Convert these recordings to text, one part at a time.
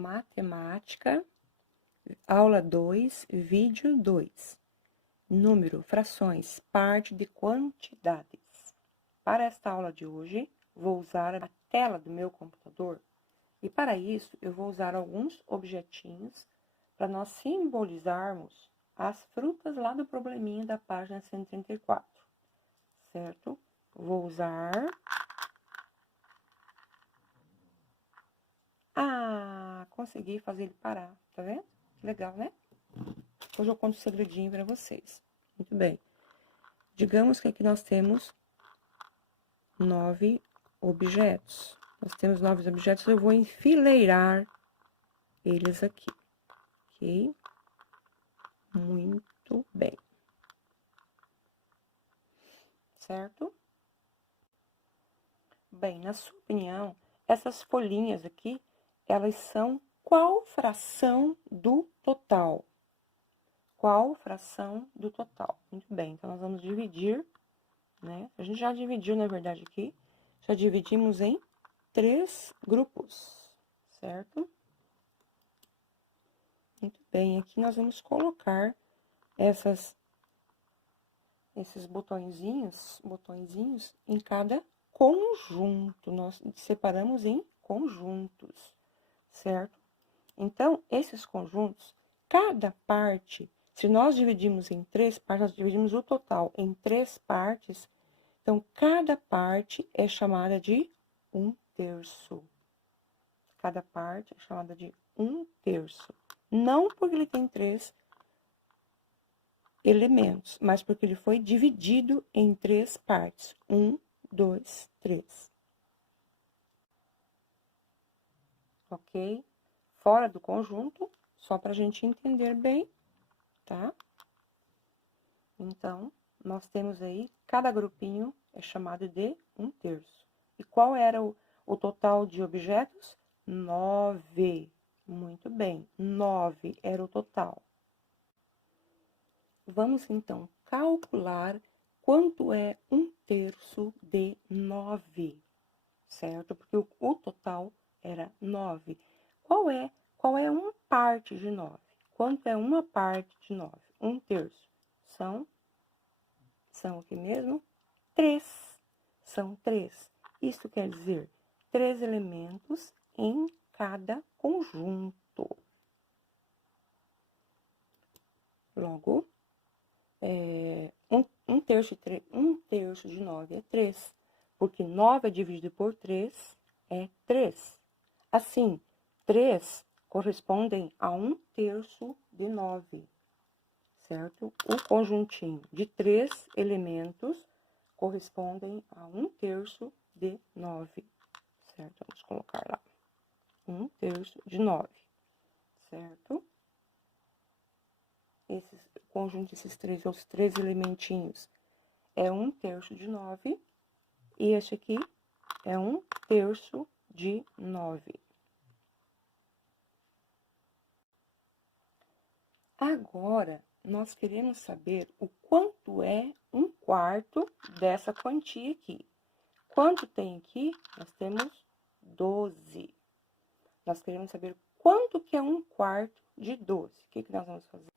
Matemática, aula 2, vídeo 2. Número, frações, parte de quantidades. Para esta aula de hoje, vou usar a tela do meu computador e para isso eu vou usar alguns objetinhos para nós simbolizarmos as frutas lá do probleminha da página 134, certo? Vou usar... consegui fazer ele parar, tá vendo? Legal, né? Hoje eu conto um segredinho para vocês. Muito bem. Digamos que aqui nós temos 9 objetos. Nós temos 9 objetos, eu vou enfileirar eles aqui, ok? Muito bem. Certo? Bem, na sua opinião, essas folhinhas aqui, elas são qual fração do total? Qual fração do total? Muito bem, então nós vamos dividir, né? A gente já dividiu, na verdade, aqui. Já dividimos em 3 grupos, certo? Muito bem, aqui nós vamos colocar esses botõezinhos em cada conjunto. Nós separamos em conjuntos, certo? Então, esses conjuntos, cada parte, se nós dividimos em 3 partes, nós dividimos o total em 3 partes, então, cada parte é chamada de 1/3. Cada parte é chamada de 1/3. Não porque ele tem 3 elementos, mas porque ele foi dividido em 3 partes. 1, 2, 3. Ok? Fora do conjunto, só para a gente entender bem, tá? Então, nós temos aí, cada grupinho é chamado de 1/3. E qual era o total de objetos? 9. Muito bem, 9 era o total. Vamos, então, calcular quanto é 1/3 de 9, certo? Porque o total era 9. Qual é uma parte de 9? Quanto é uma parte de 9? 1/3. São aqui mesmo? 3. São 3. Isso quer dizer 3 elementos em cada conjunto. Logo, 1/3 de 9 é 3. Porque 9 é dividido por 3 é 3. Assim, 3 correspondem a 1/3 de 9. Certo? O conjuntinho de 3 elementos correspondem a 1/3 de 9, certo? Vamos colocar lá, 1/3 de 9, certo? Esse conjunto desses os 3 elementinhos é 1/3 de 9, e este aqui é 1/3 de 9. Agora, nós queremos saber o quanto é 1/4 dessa quantia aqui. Quanto tem aqui? Nós temos 12. Nós queremos saber quanto que é 1/4 de 12. O que nós vamos fazer?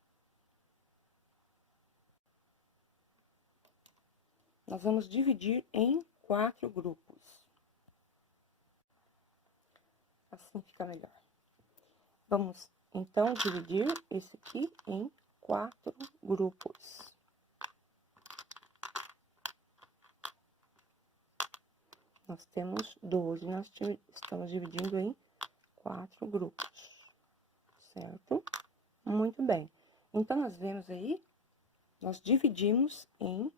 Nós vamos dividir em 4 grupos. Assim fica melhor. Vamos, então, dividir esse aqui em 4 grupos. Nós temos 12, nós estamos dividindo em 4 grupos, certo? Muito bem. Então, nós vemos aí, nós dividimos em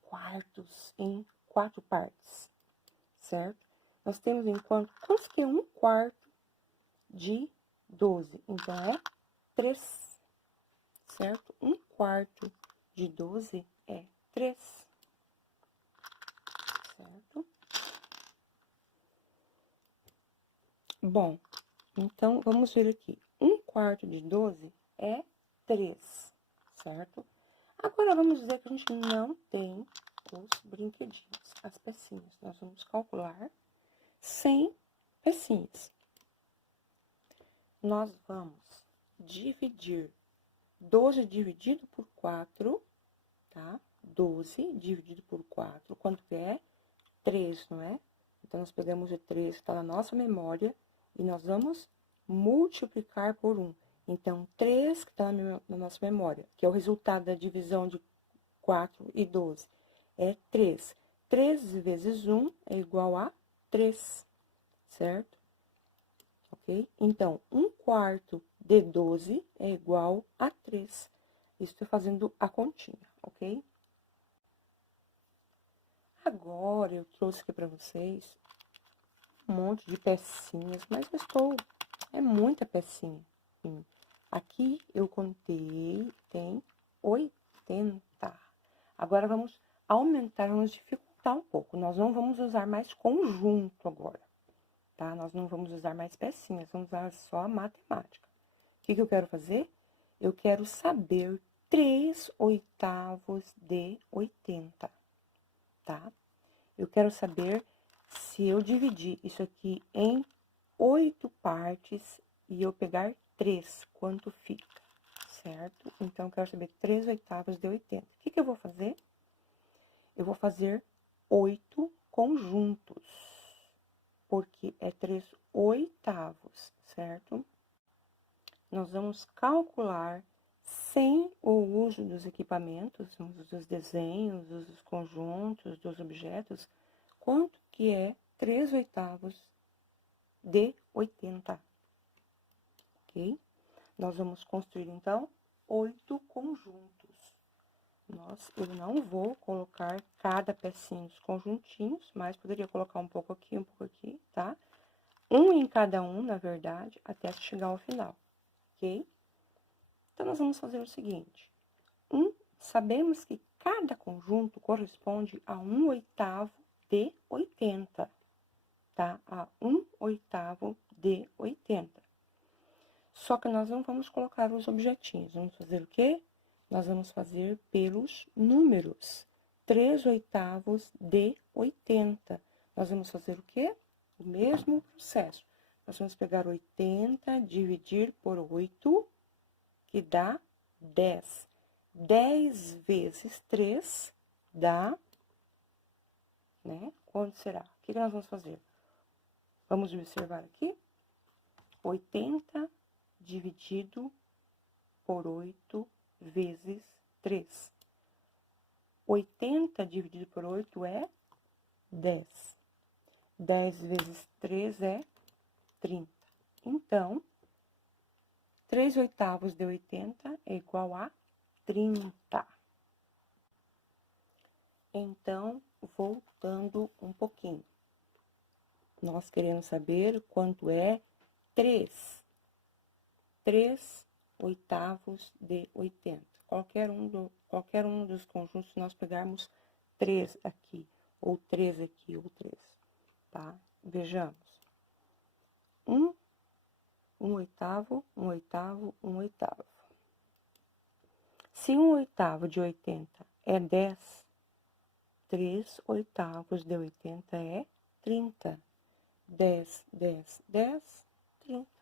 quartos, em 4 partes, certo? Nós temos em quantos que é 1/4 de 12? Então, é 3, certo? 1/4 de 12 é 3, certo? Bom, então, vamos ver aqui. 1/4 de 12 é 3, certo? Agora, vamos dizer que a gente não tem os brinquedinhos, as pecinhas. Nós vamos calcular 100 pecinhas. nós vamos dividir 12 dividido por 4, tá? 12 dividido por 4, quanto que é? 3, não é? Então, nós pegamos o 3 que está na nossa memória e nós vamos multiplicar por 1. Então, 3 que está na nossa memória, que é o resultado da divisão de 4 e 12, é 3. 3 vezes 1 é igual a 3, certo? Ok? Então, 1/4 de 12 é igual a 3. Estou fazendo a continha, ok? Agora, eu trouxe aqui para vocês um monte de pecinhas, mas é muita pecinha. Aqui eu contei, tem 80. Agora, vamos aumentar, vamos dificultar um pouco. Nós não vamos usar mais conjunto agora, tá? Nós não vamos usar mais pecinhas, vamos usar só a matemática. O que eu quero fazer? Eu quero saber 3/8 de 80, tá? Eu quero saber se eu dividir isso aqui em 8 partes e eu pegar 3, quanto fica, certo? Então, eu quero saber 3/8 de 80. O que eu vou fazer? Eu vou fazer 8 conjuntos, porque é 3/8, certo? Nós vamos calcular sem o uso dos equipamentos, dos desenhos, dos conjuntos, dos objetos, quanto que é 3/8 de 80, ok? Nós vamos construir, então, 8 conjuntos. Eu não vou colocar cada pecinha dos conjuntinhos, mas poderia colocar um pouco aqui, tá? Um em cada um, na verdade, até chegar ao final, ok? Então, nós vamos fazer o seguinte. Sabemos que cada conjunto corresponde a 1/8 de 80, tá? A 1/8 de 80. Só que nós não vamos colocar os objetinhos. Vamos fazer o quê? Nós vamos fazer pelos números. 3/8 de 80. Nós vamos fazer o quê? O mesmo processo. Nós vamos pegar 80, dividir por 8, que dá 10. 10 vezes 3 dá, né? Quanto será? O que nós vamos fazer? Vamos observar aqui. 80 dividido por 8 vezes 3. 80 dividido por 8 é 10. 10 vezes 3 é 30. Então, 3/8 de 80 é igual a 30. Então, voltando um pouquinho. Nós queremos saber quanto é 3/8 de 80. Qualquer um dos conjuntos, se nós pegarmos 3 aqui, ou 3 aqui, ou 3, tá? Vejamos. 1/8, 1/8, 1/8. Se 1/8 de 80 é 10, 3/8 de 80 é 30. 10, 10, 10, 30.